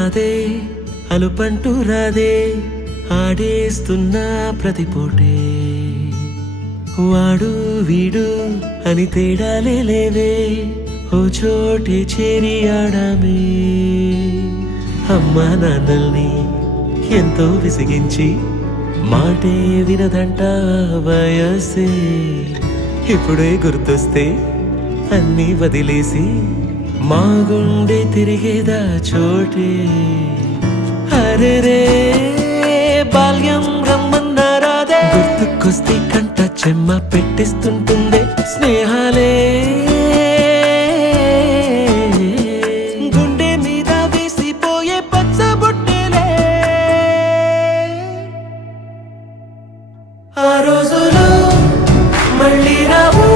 నాదే అలుపంటూ రాదే ఆడేస్తున్నా ప్రతి పూటే వాడు వీడు అని తేడాలే లేవే ఓ చోటే చేరి ఆడామే అమ్మా నాన్నల్ని ఎంతో విసిగించి మాటే వినదంట వయసే ఇప్పుడే గుర్తొస్తే అన్నీ వదిలేసి మా గుండె తిరిగేదా చోటే అరెరే బాల్యం రమ్మన్నారాదే గుర్తుకొస్తే కంట చెమ్మ పెట్టిస్తుంటుందే స్నేహాలే గుండె మీద వేసిపోయే పచ్చబొట్టెలే ఆ రోజులు మళ్ళీ రావు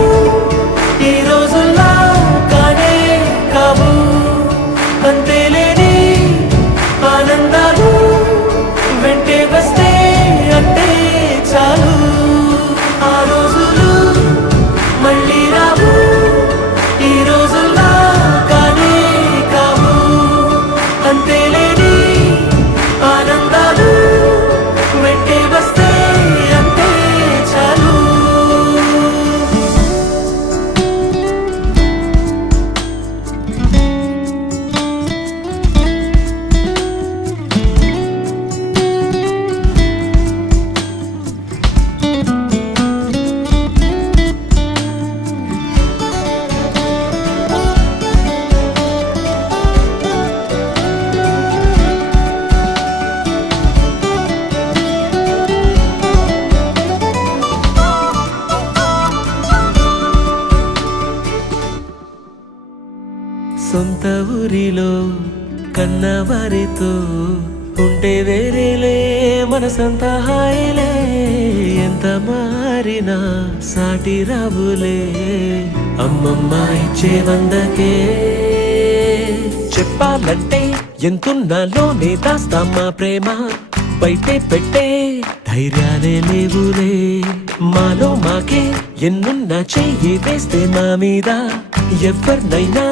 ఈ రోజుల్లా కానే కావు అంతేలేని ఆనందాలు వెంటే వస్తే అంటే చాలు ఆ రోజులు మళ్ళీ రావు ఈ రోజుల్లా కానే కావు అంతేలేని ఆనందాలు వెంటే వస్తే అంటే చాలు సొంత ఊరిలో కన్నవారితో ఉంటే వేరేలే మనసంతా హాయిలే ఎంత మారినా సాటి రావులే అమ్మమ్మ ఇచ్చే వందకే చెప్పాలంటే ఎంతున్నాలోనే దాస్తామా ప్రేమ బయటే పెట్టే ధైర్యాలే లేవులే మాలో మాకే ఎన్నున్నా చెయ్యి వేస్తే మా మీద ఎవరినైనా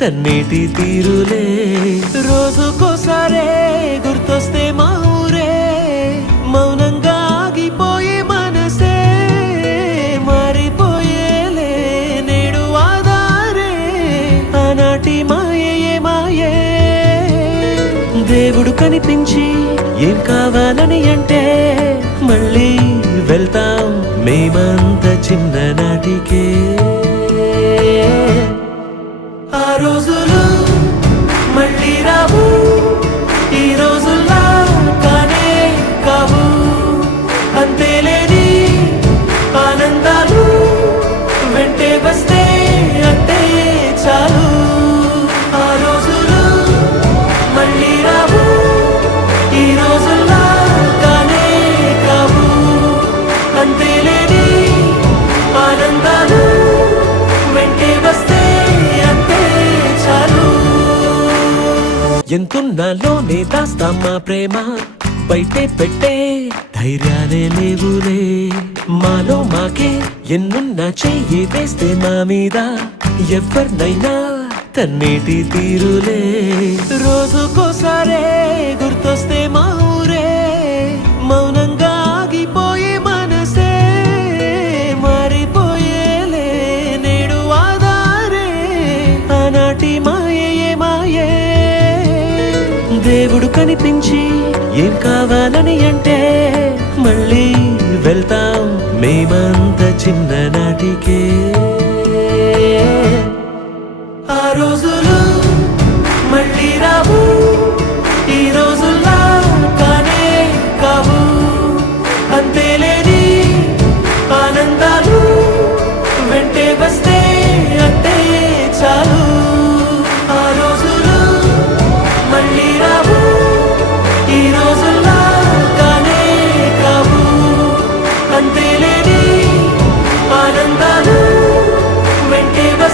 తన్నేటి తీరులే రోజుకోసారే గుర్తొస్తే మా ఊరే మౌనంగా ఆగిపోయే మనసే మారిపోయేలే నేడు ఆధారే ఆనాటి మాయే మాయే దేవుడు కనిపించి ఏం కావాలని అంటే మళ్ళీ వెళ్తాం మేమంత చిన్ననాటికే ఆ రోజులు మళ్ళీ రావు ఈ రోజుల్లా కానే కావు అంతేలేని ఆనందాలు వెంటే వస్తే అంటే చాలు ఆ రోజులు మళ్ళీ రావు ఈ రోజుల్లా కానే కావు అంతేలేని ఆనందాలు వెంటే వస్తే ఎంతున్నాలోనే దాస్తామా ప్రేమ బయటే పెట్టే ధైర్యాలే లేవులే మాలో మాకే ఎన్నున్నా చెయ్యి వేస్తే మా మీద ఎవరినైనా తన్నేటి తీరులే రోజుకోసారే గుర్తొస్తే మా ఊరే మౌనంగా ఆగిపోయే మనసే మారిపోయేలే నేడు ఆధారే ఆనాటి మాయే మాయే దేవుడు కనిపించి ఏం కావాలని అంటే మళ్ళీ వెళ్తాం మేమంత చిన్ననాటికే